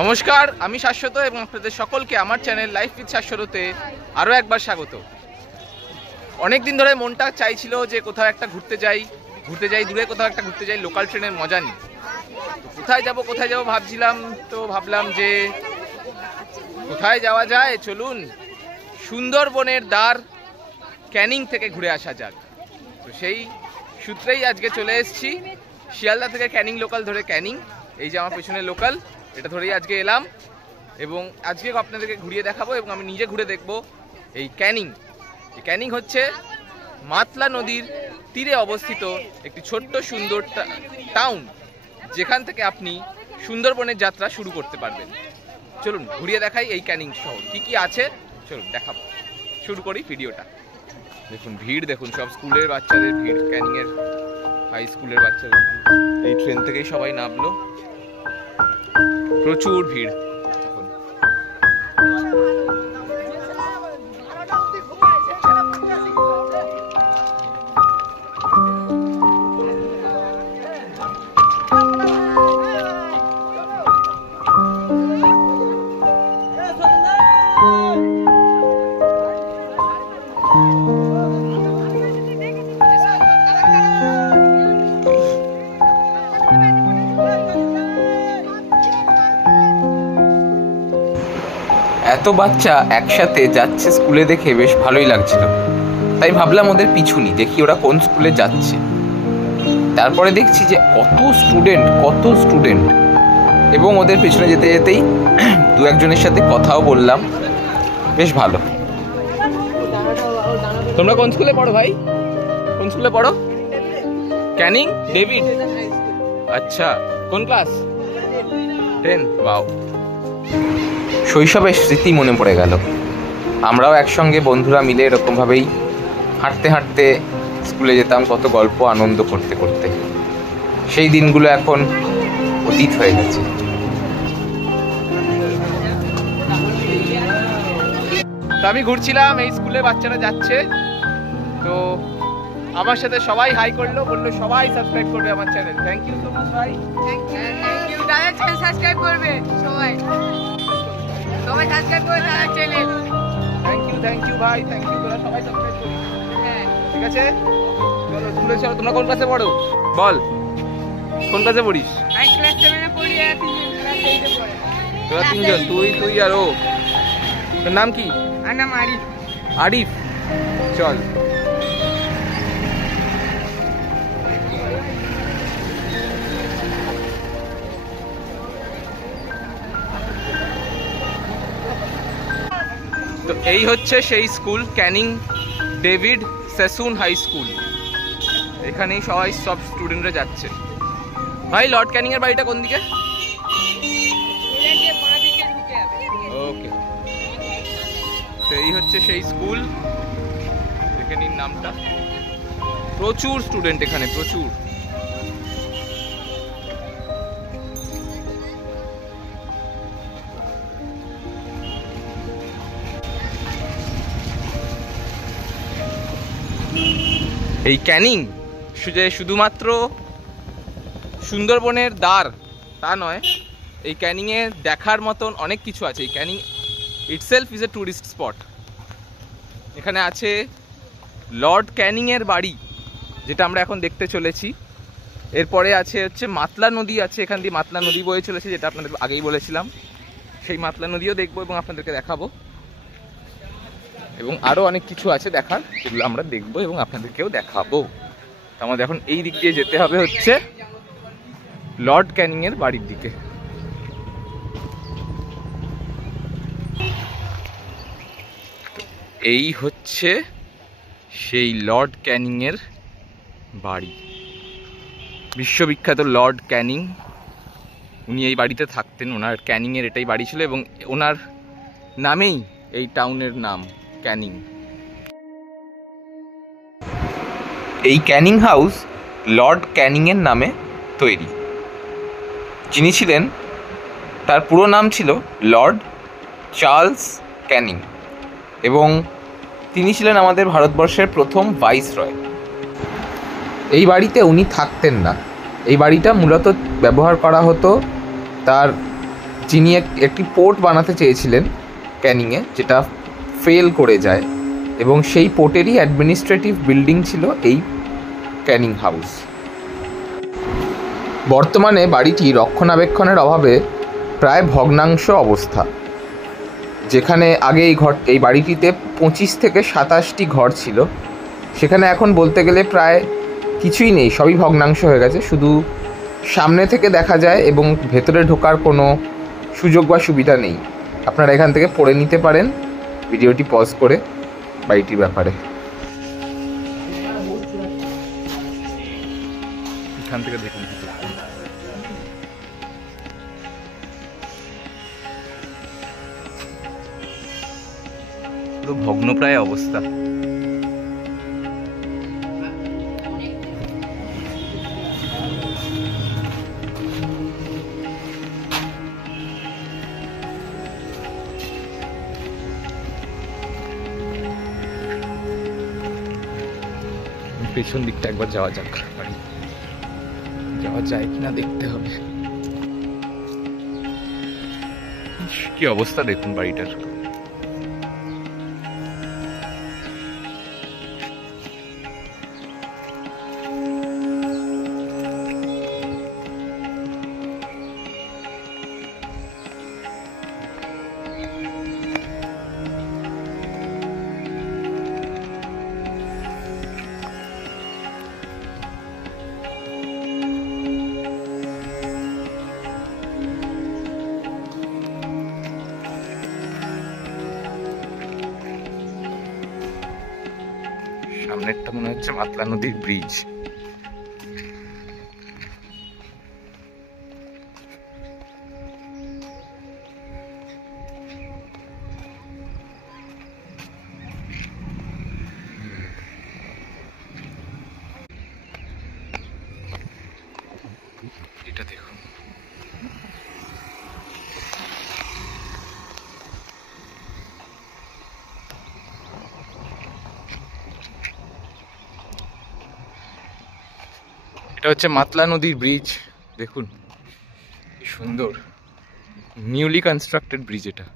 নমস্কার, আমি শাশ্বত এবং আপনাদের সকলকে আমার চ্যানেল লাইফ উইথ শাশ্বততে আরও একবার স্বাগত। অনেক দিন ধরে মনটা চাইছিল যে কোথাও একটা ঘুরতে যাই দূরে কোথাও একটা ঘুরতে যাই, লোকাল ট্রেনের মজা নিই। তো কোথায় যাব ভাবছিলাম, তো ভাবলাম যে কোথায় যাওয়া যায়, চলুন সুন্দরবনের দ্বার ক্যানিং থেকে ঘুরে আসা যাক। তো সেই সূত্রেই আজকে চলে এসেছি শিয়ালদা থেকে ক্যানিং লোকাল ধরে, ক্যানিং এই যে আমার পেছনে লোকাল, এটা ধরেই আজকে এলাম এবং আজকে আপনাদেরকে ঘুরিয়ে দেখাবো এবং আমি নিজে ঘুরে দেখব এই ক্যানিং। এই ক্যানিং হচ্ছে মাতলা নদীর তীরে অবস্থিত একটি ছোট্ট সুন্দর টাউন, যেখান থেকে আপনি সুন্দরবনের যাত্রা শুরু করতে পারবেন। চলুন ঘুরিয়ে দেখাই এই ক্যানিং শহর কি কি আছে, চলুন দেখাবো। শুরু করি ভিডিওটা। দেখুন ভিড়, দেখুন সব স্কুলের বাচ্চাদের ভিড়, ক্যানিংয়ের হাই স্কুলের বাচ্চাদের। এই ট্রেন থেকেই সবাই নামলো, প্রচুর ভিড়। এত বাচ্চা একসাথে যাচ্ছে স্কুলে দেখে বেশ ভালোই লাগছিল, তাই ভাবলাম ওদের পিছু নিই, দেখি ওরা কোন স্কুলে যাচ্ছে। তারপরে দেখছি যে কত স্টুডেন্ট এবং ওদের পেছনে যেতে যেতেই দু একজনের সাথে কথাও বললাম, বেশ ভালো। তোমরা কোন স্কুলে পড়ো ভাই? কোন স্কুলে পড়ো? ক্যানিং ডেভিড। আচ্ছা, কোন ক্লাস? 10। ওয়াও, শৈশবের স্মৃতি মনে পড়ে গেল। আমরাও একসঙ্গে বন্ধুরা মিলে এরকমভাবেই হাঁটতে হাঁটতে স্কুলে যেতাম, কত গল্প আনন্দ করতে করতে। সেই দিনগুলো এখন অতীত হয়ে গেছে। তো আমি ঘুরছিলাম, এই স্কুলে বাচ্চারা যাচ্ছে, তো আমার সাথে সবাই হাই করলো, বললো সবাই সাবস্ক্রাইব করবে আমার channel. Thank you so much ভাই। থ্যাংক ইউ, দাদা চ্যানেল সাবস্ক্রাইব করবে সবাই সাবস্ক্রাইব করে দাদা চ্যানেল। থ্যাংক ইউ ভাই, থ্যাংক ইউ, তোরা সবাই সাবস্ক্রাইব করিস। হ্যাঁ ঠিক আছে, চলো স্কুলে চলো। তোমরা কোন ক্লাসে পড়ো বল? কোন ক্লাসে পড়িস? আমি ক্লাস 7 এ পড়ি, আর তিনজন ক্লাস 8 এ পড়ে। তোরা তিনজন, তুই আর ও। তোর নাম কি? আমার নাম আরিফ। আরিফ, চল। তো এই হচ্ছে সেই school, Canning David Sassoon high school. এখানেই সব স্টুডেন্টরা যাচ্ছে। ভাই, লর্ড ক্যানিং এর বাড়িটা কোন দিকে? ওকে, তো এই হচ্ছে সেই স্কুল, দেখে নিন নামটা। প্রচুর স্টুডেন্ট এখানে, প্রচুর। এই ক্যানিং যে শুধুমাত্র সুন্দরবনের দ্বার তা নয়, এই ক্যানিংয়ে দেখার মতন অনেক কিছু আছে। এই Canning itself is a tourist spot. এখানে আছে লর্ড ক্যানিংয়ের বাড়ি, যেটা আমরা এখন দেখতে চলেছি। এরপরে আছে হচ্ছে মাতলা নদী আছে, এখান দিয়ে মাতলা নদী বয়ে চলেছে, যেটা আপনাদের আগেই বলেছিলাম। সেই মাতলা নদীও দেখবো এবং আপনাদেরকে দেখাবো, এবং আরও অনেক কিছু আছে দেখার, সেগুলো আমরা দেখবো এবং আপনাদেরকেও দেখাবো। আমাদের এখন এই দিক দিয়ে যেতে হবে হচ্ছে লর্ড ক্যানিংয়ের বাড়ির দিকে। এই হচ্ছে সেই লর্ড ক্যানিংয়ের বাড়ি, বিশ্ববিখ্যাত লর্ড ক্যানিং। উনি এই বাড়িতে থাকতেন, ওনার ক্যানিংয়ের এটাই বাড়ি ছিল এবং ওনার নামেই এই টাউনের নাম ক্যানিং। এই ক্যানিং হাউস লর্ড ক্যানিংয়ের নামে তৈরি। যিনি ছিলেন, তার পুরো নাম ছিল লর্ড চার্লস ক্যানিং এবং তিনি ছিলেন আমাদের ভারতবর্ষের প্রথম ভাইসরয়। এই বাড়িতে উনি থাকতেন না, এই বাড়িটা মূলত ব্যবহার করা হতো তার যিনি একটি পোর্ট বানাতে চেয়েছিলেন ক্যানিংয়ে, যেটা ফেল করে যায়, এবং সেই পোর্টেরই অ্যাডমিনিস্ট্রেটিভ বিল্ডিং ছিল এই ক্যানিং হাউস। বর্তমানে বাড়িটি রক্ষণাবেক্ষণের অভাবে প্রায় ভগ্নাংশ অবস্থা। যেখানে আগে এই বাড়িটিতে 25 থেকে 27টি ঘর ছিল, সেখানে এখন বলতে গেলে প্রায় কিছুই নেই, সবই ভগ্নাংশ হয়ে গেছে। শুধু সামনে থেকে দেখা যায় এবং ভেতরে ঢোকার কোনো সুযোগ বা সুবিধা নেই। আপনারা এখান থেকে পড়ে নিতে পারেন ভিডিওটি পজ করে বাড়িটির ব্যাপারে। এখান থেকে দেখুন পুরো ভগ্নপ্রায় অবস্থা। পেছন দিকটা একবার যাওয়া যাক, যাওয়া যায় কিনা দেখতে হবে। কি অবস্থা দেখুন বাড়িটার। সামনেরটা মনে হচ্ছে মাতলা নদীর ব্রিজ। এটা দেখুন, এটা হচ্ছে মাতলা নদীর ব্রিজ। দেখুন কি সুন্দর, নিউলি কনস্ট্রাক্টেড ব্রিজ এটা।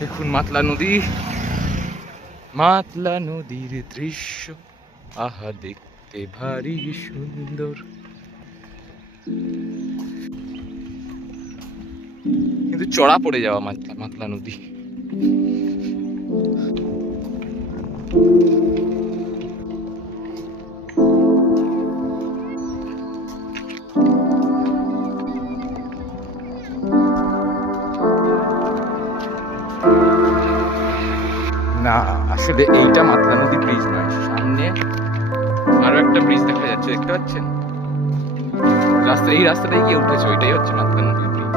দেখুন মাতলা নদী, মাতলা নদীর দৃশ্য আহা দেখতে ভারী সুন্দর। কিন্তু চড়া পড়ে যাওয়া মাতলা নদী। না, আসলে এইটা মাতলা নদী ব্রিজ নয়, সামনে আরো একটা ব্রিজ দেখা যাচ্ছে, দেখতে পাচ্ছেন? এই রাস্তাটাই গিয়ে উঠেছে, ওইটাই হচ্ছে মাতলা নদীর ব্রিজ।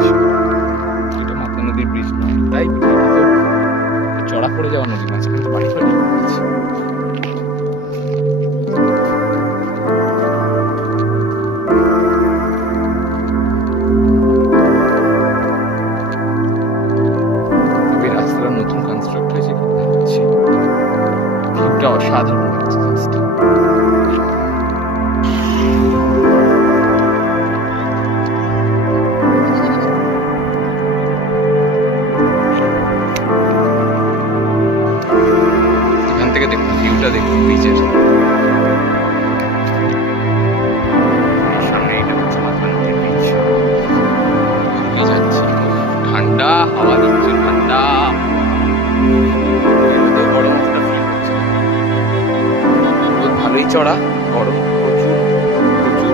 এটা মাতলা নদীর ব্রিজ নয়, তাই চড়া পড়ে যাওয়া নদী, মাঝখানে তো বাড়ি ফাড়ি পড়েছে। রাস্তাটা নতুন কনস্ট্রাক্ট হয়েছে, ভিউটা অসাধারণ লাগছে। দেখুন ব্রিজের সামনে, এটা হচ্ছে মাতলা নদীর ব্রিজ। যাচ্ছি, ঠান্ডা হাওয়া দিচ্ছে, ঠান্ডা গরম অতটা ফিল হচ্ছে, ভালোই চড়া, গরম প্রচুর প্রচুর,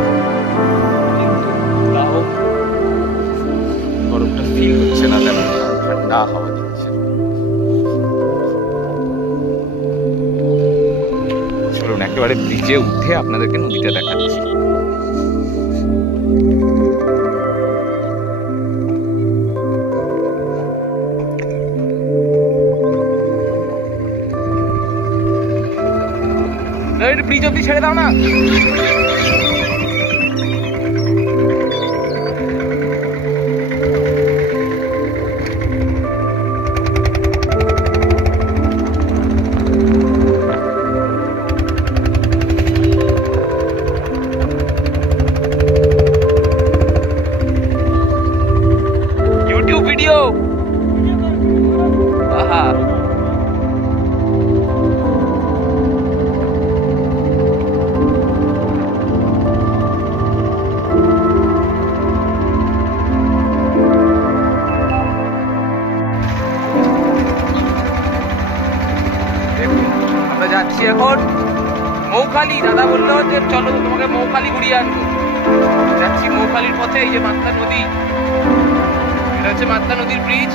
কিন্তু তাও গরমটা ফিল হচ্ছে না তেমন, ঠান্ডা হাওয়া দিচ্ছে। একেবারে ব্রিজে উঠে আপনাদেরকে নদীটা দেখাচ্ছি। ব্রিজ অব্দি ছেড়ে দাও না। যাচ্ছি এখন মৌখালি। দাদা বললো যে চলো তোমাকে মৌখালি ঘুরিয়ে আনবো। যাচ্ছি মৌখালির পথে। এই যে মাতলা নদী, এটা হচ্ছে মাতলা নদীর ব্রিজ,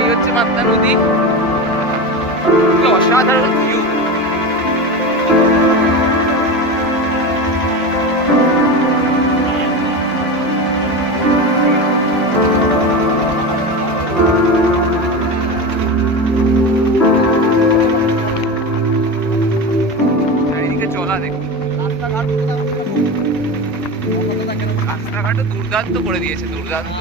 এই হচ্ছে মাতলা নদী। কি অসাধারণ ভিউ। রাস্তাঘাটও দুর্দান্ত করে দিয়েছে, দুর্দান্ত।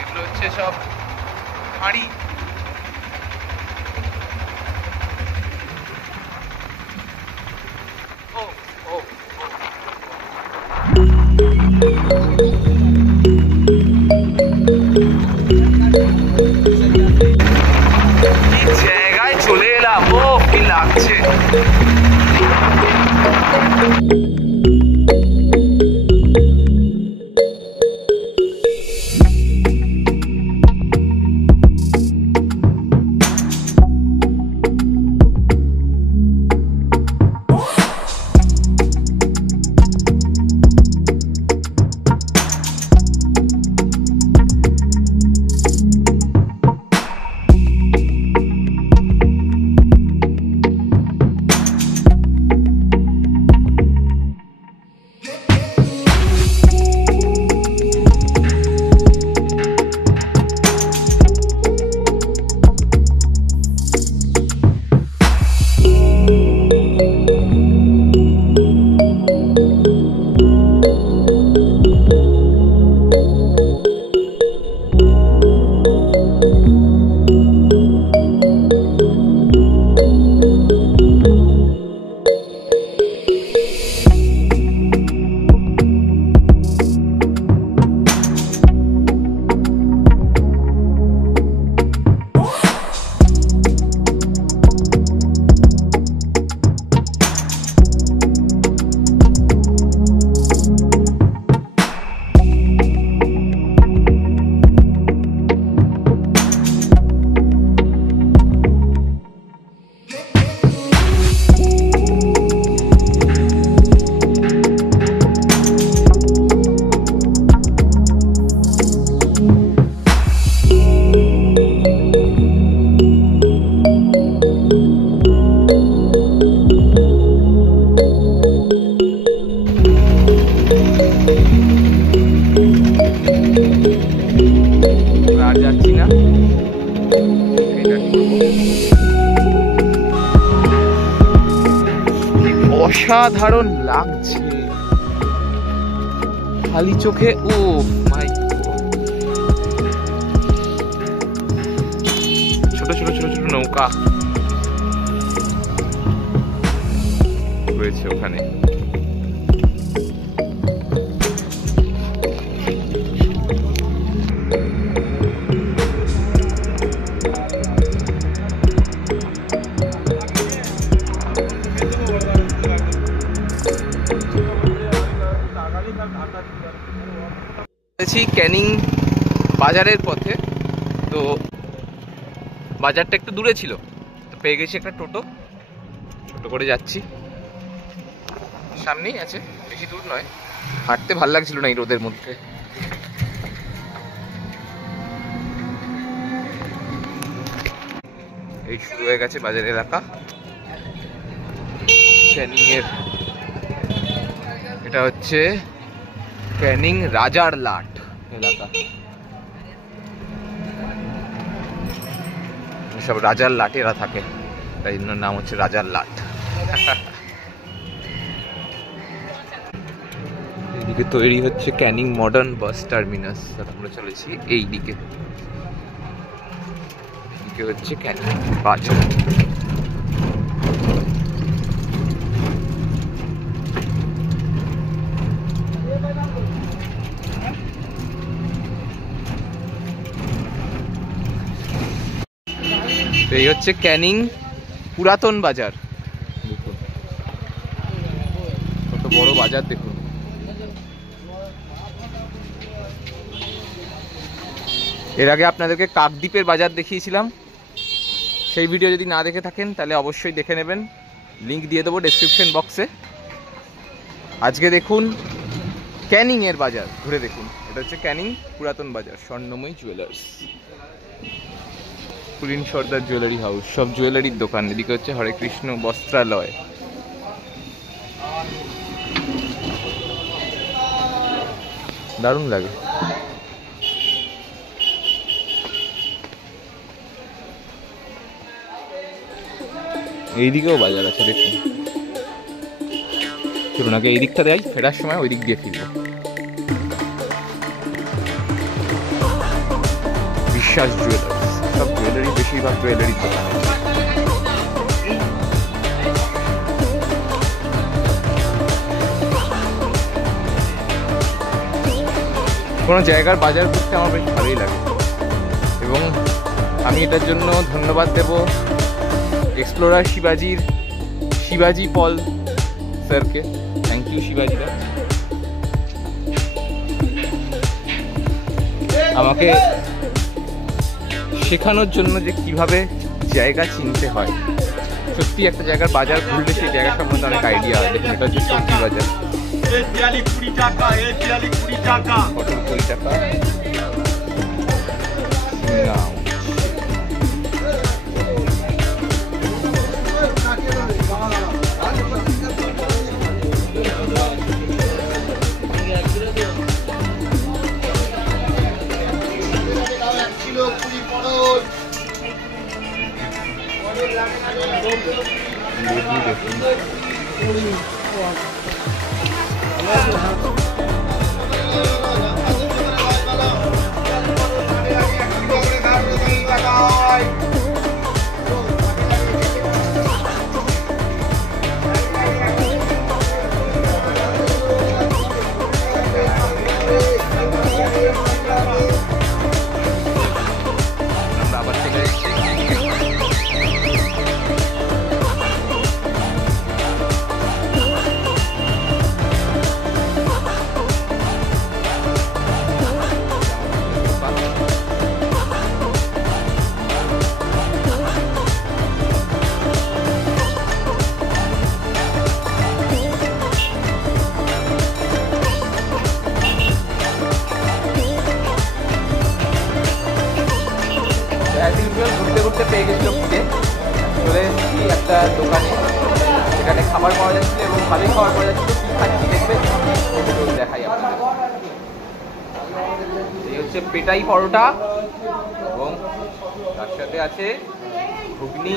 এগুলো হচ্ছে সব হাঁড়ি। ও ও কি জায়গায় চলে এলাম, ও কি লাগছে। আর যাচ্ছি না, অসাধারণ লাগছে খালি চোখে। ও মাই, ছোট ছোট ছোট ছোট নৌকা রয়েছে ওখানে। ক্যানিং বাজারের পথে, তো বাজারটা একটু দূরে ছিল, তো পেয়ে গেছি একটা টোটো করে যাচ্ছি। সামনেই আছে, বেশি দূর নয়। হাঁটতে ভাল লাগছিল না এই রোদের মধ্যে। এই শুরু হয়ে গেছে বাজার এলাকা ক্যানিং এর। এটা হচ্ছে ক্যানিং রাজার লাট এলাকা। সব রাজার লাটেরা থাকে, তাই জন্য নাম হচ্ছে রাজার লাট। এইদিকে তৈরি হচ্ছে ক্যানিং মডার্ন বাস টার্মিনাস। আমরা চলেছি এই দিকে, এদিকে হচ্ছে ক্যানিং বাজার। এই হচ্ছে ক্যানিং পুরাতন বাজার। দেখুন কত বড় বাজার, দেখুন। এর আগে আপনাদেরকে কাকদ্বীপের বাজার দেখিয়েছিলাম, সেই ভিডিও যদি না দেখে থাকেন তাহলে অবশ্যই দেখে নেবেন, লিঙ্ক দিয়ে দেবো ডেসক্রিপশন বক্সে। আজকে দেখুন ক্যানিংয়ের বাজার ঘুরে দেখুন। এটা হচ্ছে ক্যানিং পুরাতন বাজার, স্বর্ণময়ী জুয়েলার্স, পুরিন সর্দার জুয়েলারি হাউস, সব জুয়েলারির দোকান। এদিকে হচ্ছে হরে কৃষ্ণ বস্ত্রালয়। দারুণ লাগে। এইদিকেও বাজার আছে দেখুন। চলুন আগে এই দিকটা যাই, ফেরার সময় ওই দিক দিয়ে ফিরবো। বিশ্বাস জুয়েলার্স, সব জুয়েলারি, বেশিরভাগ জুয়েলারির দোকান। কোনো জায়গার বাজার ঘুরতে আমার বেশ ভালোই লাগে, এবং আমি এটার জন্য ধন্যবাদ দেব এক্সপ্লোরার শিবাজি পল স্যারকে। থ্যাংক ইউ শিবাজিদা, আমাকে শেখানোর জন্য যে কিভাবে জায়গা চিনতে হয়। সত্যি একটা জায়গার বাজার ঘুরলে সেই জায়গা সম্বন্ধে অনেক আইডিয়া হয়। দেখুন এটা হচ্ছে সবজি বাজার। পটল 20 টাকা, ঘুরতে পেয়ে গেছিল ফুটে চলে এসেছি একটা দোকানে, সেখানে খাবার পাওয়া যাচ্ছিল এবং ভালোই খাবার পাওয়া যাচ্ছিল। কি খাচ্ছি দেখবেন, দেখাই আপনাদের। এই হচ্ছে পেটাই পরোটা এবং তার সাথে আছে ঘুগনি।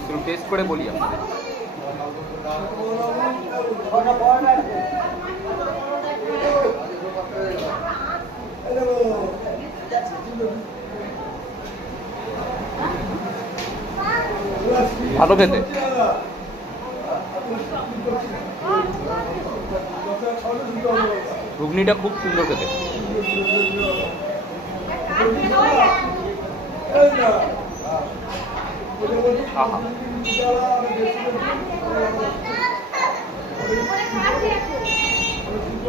একটু টেস্ট করে বলি আপনাদের। ভালো খেতে, ঘুগনিটা খুব সুন্দর খেতে।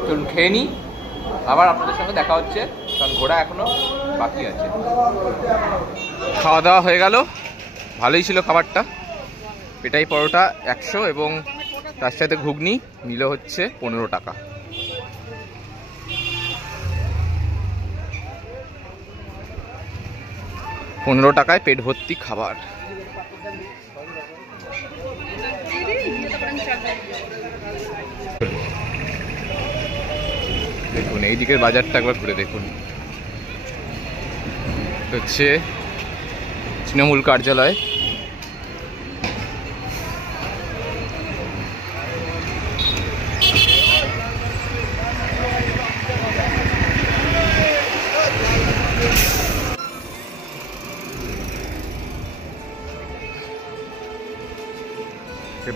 চলুন খেয়ে নিই, আবার আপনাদের সঙ্গে দেখা হচ্ছে, কারণ ঘোরা এখনো বাকি আছে। খাওয়া দাওয়া হয়ে গেল, ভালোই ছিল খাবারটা। পেটাই পরোটা 100 এবং তার সাথে ঘুগনি নিল হচ্ছে 15 টাকা। টাকায় পেট ভর্তি খাবার। দেখুন এই দিকের বাজারটা একবার ঘুরে দেখুন। হচ্ছে তৃণমূল কার্যালয়।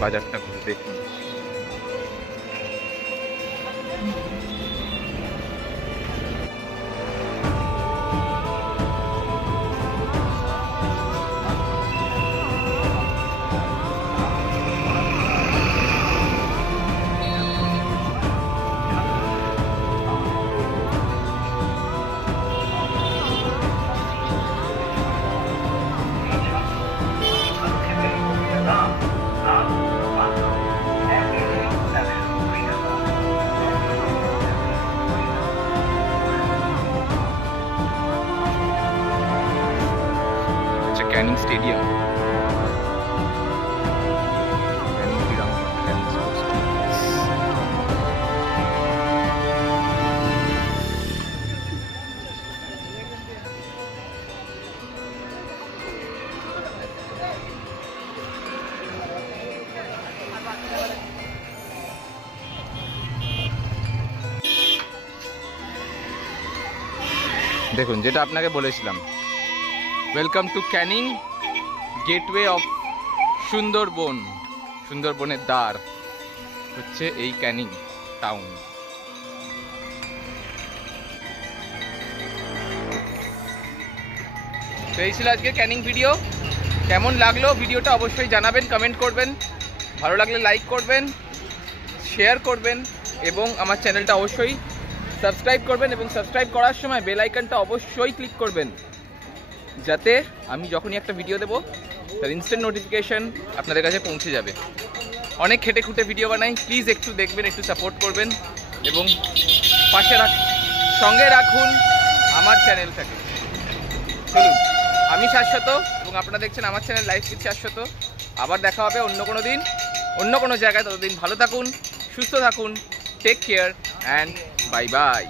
বাজারটা ঘুরে দেখুন। ক্যানিং স্টেডিয়াম, ক্যানিং ক্রীড়াঙ্গন, ক্যানিং স্পোর্টস। দেখুন, যেটা আপনাকে বলেছিলাম, welcome to Canning, gateway of Sundarban. সুন্দরবনের দ্বার হচ্ছে এই ক্যানিং টাউন। তো এই ছিল আজকে ক্যানিং ভিডিও। কেমন লাগলো ভিডিওটা অবশ্যই জানাবেন, কমেন্ট করবেন। ভালো লাগলে লাইক করবেন, শেয়ার করবেন এবং আমার চ্যানেলটা অবশ্যই সাবস্ক্রাইব করবেন। এবং সাবস্ক্রাইব করার সময় বেল আইকনটা অবশ্যই ক্লিক করবেন, যাতে আমি যখনই একটা ভিডিও দেবো তার ইনস্ট্যান্ট নোটিফিকেশন আপনাদের কাছে পৌঁছে যাবে। অনেক খেটে খুঁটে ভিডিও বানাই, প্লিজ একটু দেখবেন, একটু সাপোর্ট করবেন এবং সঙ্গে রাখুন আমার চ্যানেলটাকে। চলুন, আমি শাশ্বত এবং আপনারা দেখছেন আমার চ্যানেল লাইফ উইথ শাশ্বত। আবার দেখা হবে অন্য কোনো দিন, অন্য কোনো জায়গায়। ততদিন ভালো থাকুন, সুস্থ থাকুন, take care and bye by.